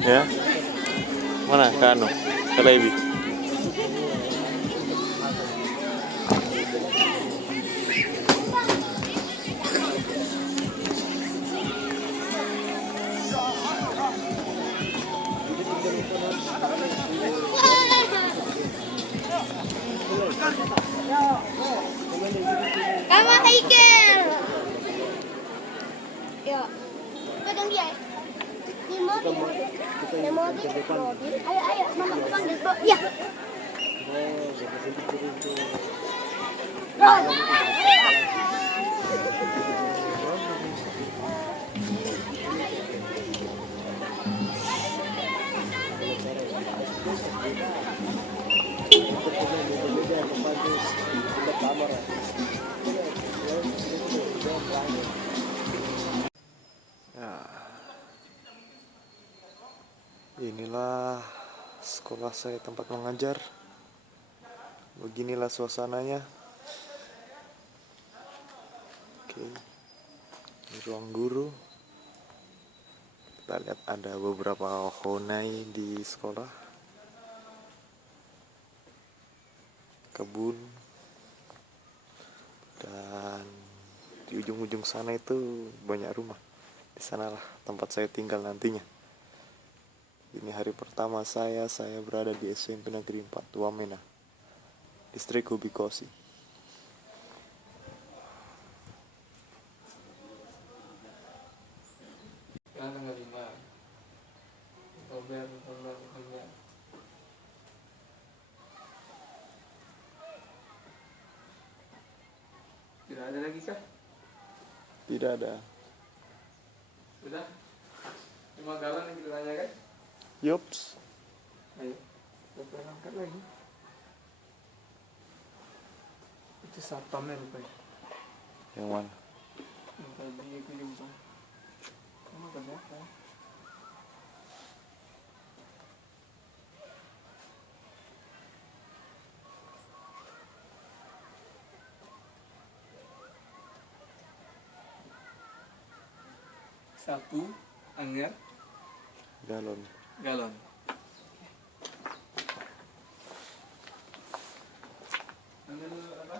Ya, mana Kano? Ke Levi. Kamu Iker. Ya. Pegang dia. Di mobil. Di mobil. Ayo, ayo, mama panggil. Ya. Inilah sekolah saya tempat mengajar. Beginilah suasananya. Oke, ini ruang guru. Kita lihat ada beberapa honai di sekolah. Kebun. Dan di ujung-ujung sana itu banyak rumah. Di sanalah tempat saya tinggal nantinya. Ini hari pertama saya berada di SMP Negeri 4 Wamena, distrik Hubikosi. Tanggal 5 Oktober tidak ada lagi kah? Tidak ada. Sudah? Cuma galon yang kita tanyakan? Yups. Ayo, kita angkat lagi. Itu satpamnya rupanya. Yang mana? Yang tadi aku jumpa. Kamu makan apa? Satu, Angger, Galon. galon. Ambil apa?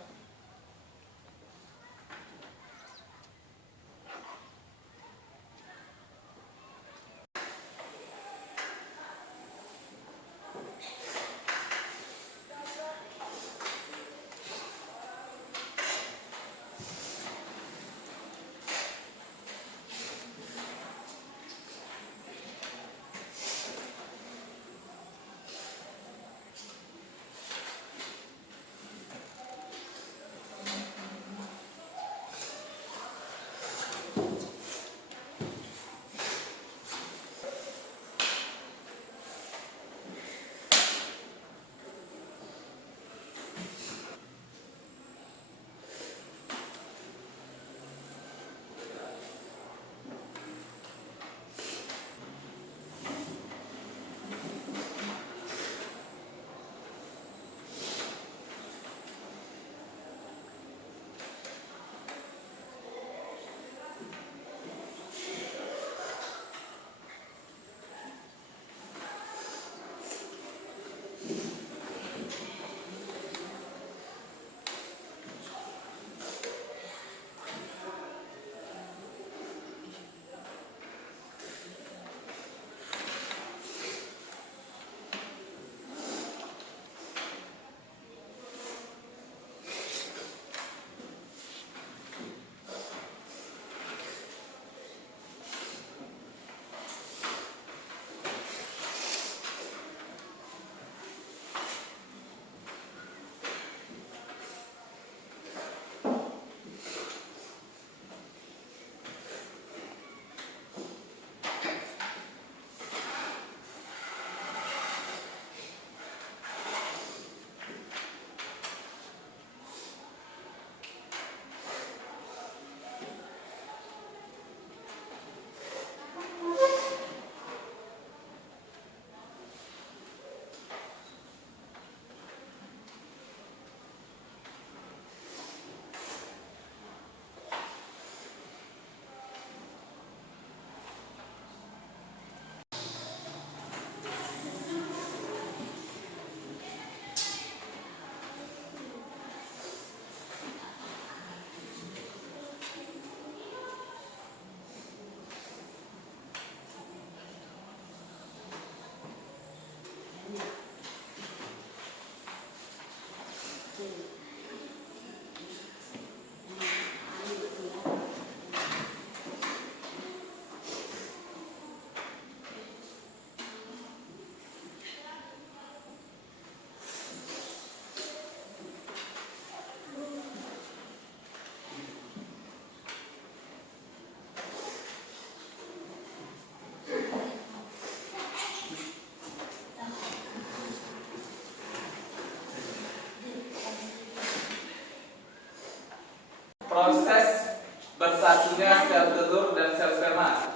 proses bersatunya sel telur dan sel sperma?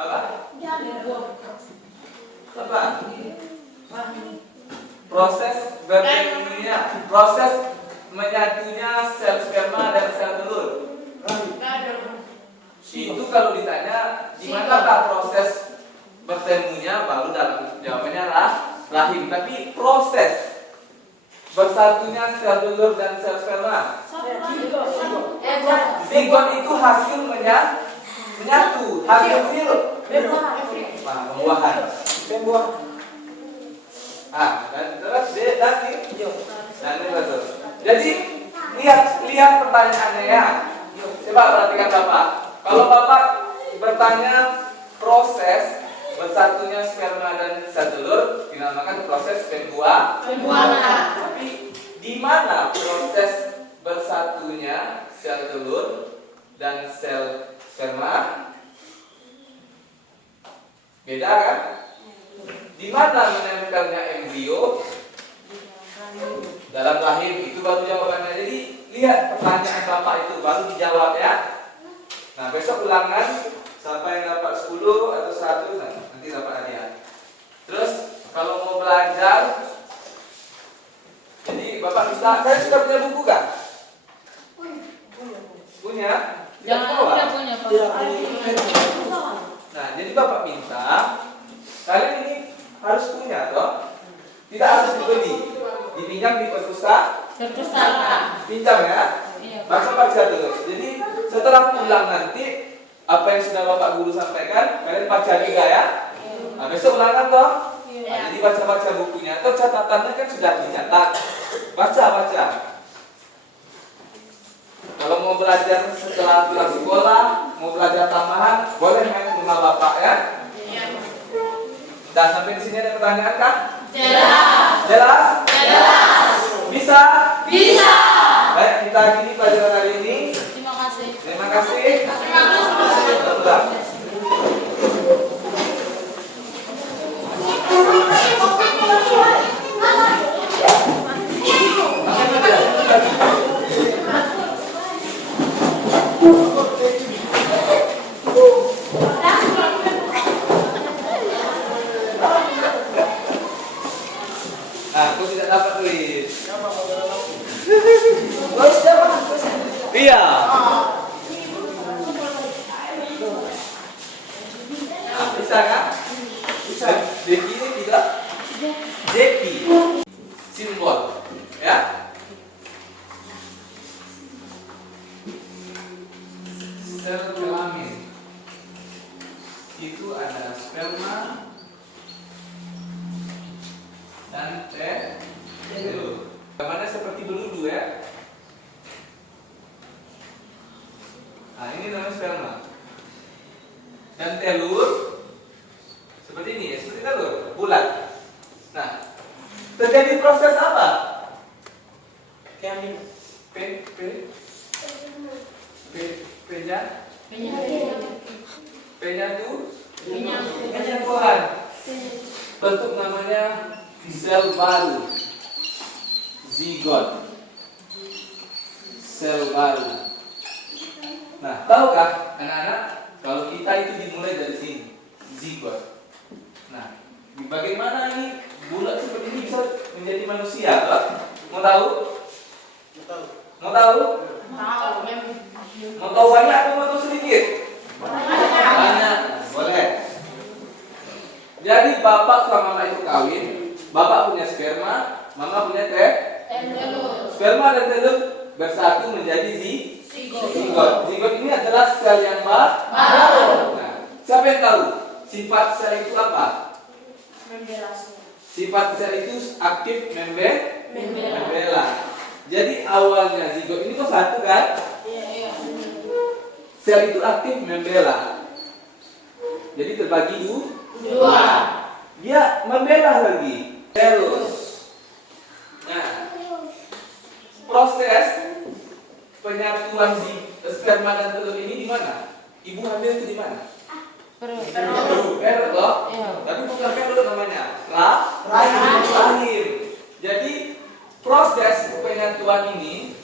Apa? Apa? Proses bertemunya, proses menyatunya sel sperma dan sel telur. Itu kalau ditanya gimana proses bertemunya, baru dalam jawabannya rahim. Tapi proses bersatunya sel telur dan sel sperma, zigot itu hasil menyatu, hasil pembuahan. Dan terus dan ini betul. Jadi lihat pertanyaannya ya. Coba perhatikan Bapak. Kalau Bapak bertanya proses bersatunya sperma dan sel telur dinamakan proses pembuahan. Tapi di mana proses bersatunya sel telur dan sel sperma? Beda kan? Di mana menempelnya embrio? Dalam rahim, itu baru jawabannya. Jadi lihat pertanyaan Bapak itu baru dijawab ya. Nah, besok ulangan siapa yang dapat 10 atau 100 nanti dapat hadiah. Terus kalau mau belajar, jadi Bapak bisa, saya sudah punya buku kan? Punya? Jangan udah punya Pak. Nah, jadi Bapak minta kalian ini harus punya toh? Tidak harus dibeli. Dipinjam di perpustakaan. Pinjam ya? Iya. Baca terus. Jadi setelah pulang nanti apa yang sudah Bapak guru sampaikan kalian baca juga ya. Nah, besok ulangan toh. Nah, jadi baca bukunya atau catatannya kan sudah dicatat. Baca. Kalau mau belajar setelah pulang sekolah, mau belajar tambahan, boleh main ke rumah Bapak ya. Dan sampai di sini ada pertanyaan kan? Jelas? Bisa? Baik, kita akhiri pelajaran hari ini. Terima kasih. Terima kasih. Pulang. Aku tidak dapat duit. Iya. Bisa kan? Bisa. Jeki ini tidak. Jeki. Simbol. Ya. Sel kelamin. Itu ada sperma dan telur. Gambarnya seperti beludu ya. Nah, ini namanya sperma. Dan telur seperti ini ya, seperti telur, bulat. Nah, terjadi proses apa? Penyatuan. Bentuk namanya sel baru, zigot, sel baru. Nah, tahukah anak-anak kalau kita itu dimulai dari sini, zigot. Nah, bagaimana ini bulat seperti ini bisa menjadi manusia? Toh? Mau tahu? Mau tahu? Mau tahu banyak atau mau tahu sedikit? Banyak. Boleh. Jadi bapak sama mama itu kawin, bapak punya sperma, mama punya telur. Sperma dan telur bersatu menjadi zigot. Zigot ini adalah sel yang baru. Nah, siapa yang tahu sifat sel itu apa? Sifat sel itu aktif membela. Jadi awalnya zigot ini kok satu kan? Sel itu aktif membela. Jadi terbagi dua. Dia membela lagi. Terus. Nah, proses penyatuan sperma dan telur ini di mana? Ibu hamil itu di mana? Perut loh. Tapi bukan perut namanya. Rahim. penyatuan ini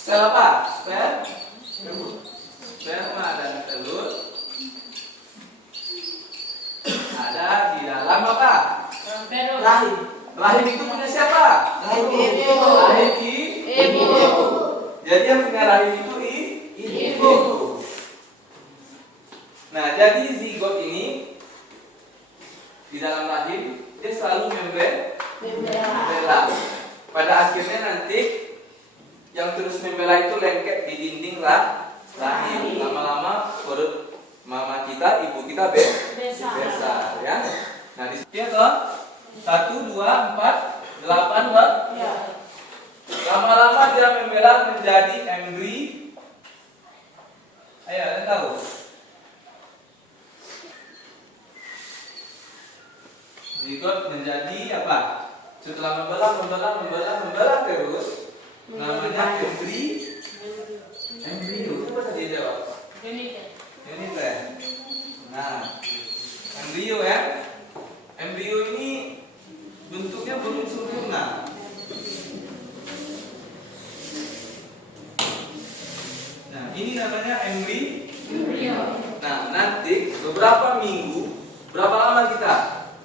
sel apa? Sperma dan telur ada di dalam apa? Rahim. Rahim itu punya siapa? Rahim ibu. Jadi yang punya rahim itu ibu. Nah, jadi zigot ini di dalam rahim dia selalu membela. Pada akhirnya nanti yang terus membela itu lengket di dinding rahim. Lama-lama perut mama kita, ibu kita besar, ya. Nah, di sini toh 1, 2, 4, 8 toh. Lama-lama dia membela menjadi embrio. Ayo, kalian tahu? Zigot menjadi apa? Setelah membelah terus, namanya embrio. Coba saja jawab. Ini teh. Nah, embrio ya. Embrio ini bentuknya belum sempurna. Nah, ini namanya embrio. Nah, nanti beberapa minggu, berapa lama kita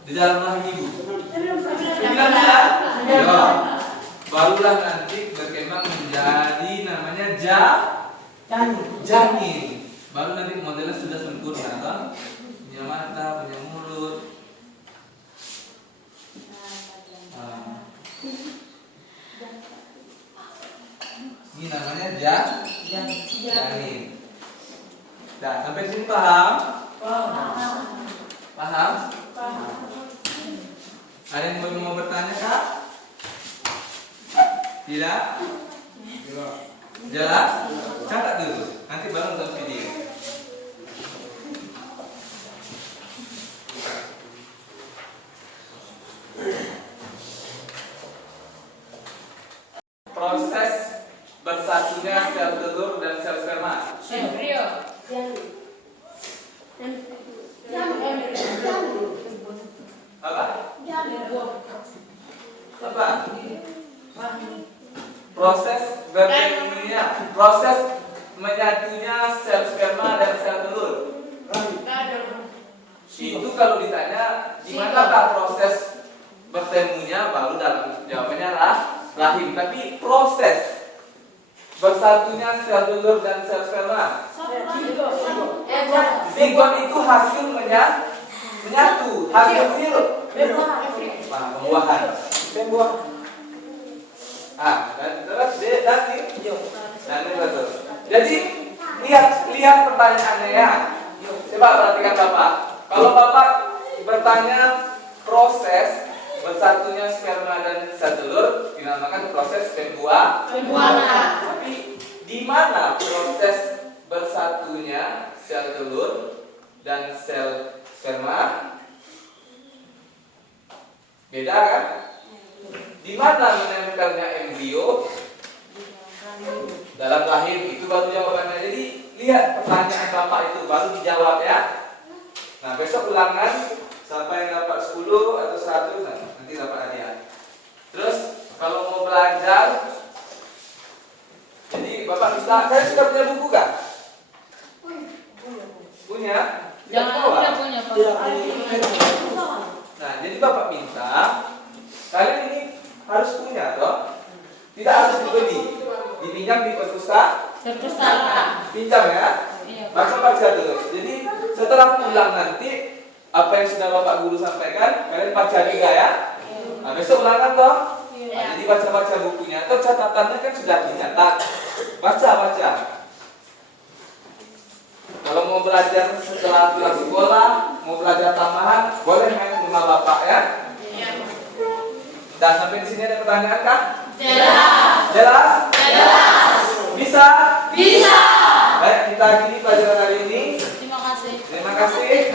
di dalam rahim ibu? 9 bulan. Ya. Barulah nanti berkembang menjadi namanya janin. Baru nanti modelnya sudah sempurna, kan? Punya mata, punya mulut. Ini namanya janin. Nah, sampai sini paham? Paham? Ada yang mau bertanya, Kak? Tidak? Jelas? Catat dulu, nanti baru nonton video. Proses bersatunya sel telur dan sel sperma. Apa? Apa? Proses bertemunya, proses menyatunya sel sperma dan sel telur. Itu kalau ditanya dimanakah proses bertemunya, baru dalam jawabannya rahim. Tapi proses bersatunya sel telur dan sel sperma, zigot itu hasil menyatu, hasil pembuahan. Jadi lihat pertanyaannya ya. Coba perhatikan Bapak. Kalau Bapak bertanya proses bersatunya sperma dan sel telur dinamakan proses pembuahan. Tapi di mana proses bersatunya sel telur dan sel sperma? Beda kan? Di mana menempelnya embrio? Dalam rahim. Itu baru jawabannya. Jadi lihat pertanyaan Bapak itu baru dijawab ya. Nah, besok ulangan siapa yang dapat 10 atau 100 nanti dapat hadiah. Terus kalau mau belajar, jadi Bapak bisa, saya sudah punya buku kan? Punya? Jangan punya Pak. Nah, jadi Bapak minta kalian ini harus punya toh. Tidak harus dibeli, dipinjam di perpustakaan. Pinjam ya. Baca terus. Jadi setelah pulang nanti apa yang sudah Bapak guru sampaikan kalian baca juga ya. Nah, besok ulangan toh. Nah, jadi baca bukunya atau catatannya kan sudah dicatat. Baca. Kalau mau belajar setelah pulang sekolah, mau belajar tambahan, boleh main ke rumah Bapak ya. Dan sampai di sini ada pertanyaan kah? Jelas? Bisa? Baik, kita akhiri pelajaran hari ini. Terima kasih.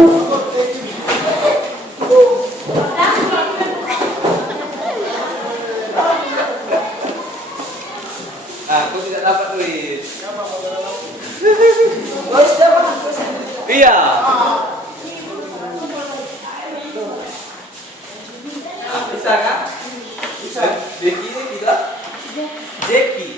Thank you. Iya. Nah, bisa kan? Bisa. Jeki ini tidak. Jeki.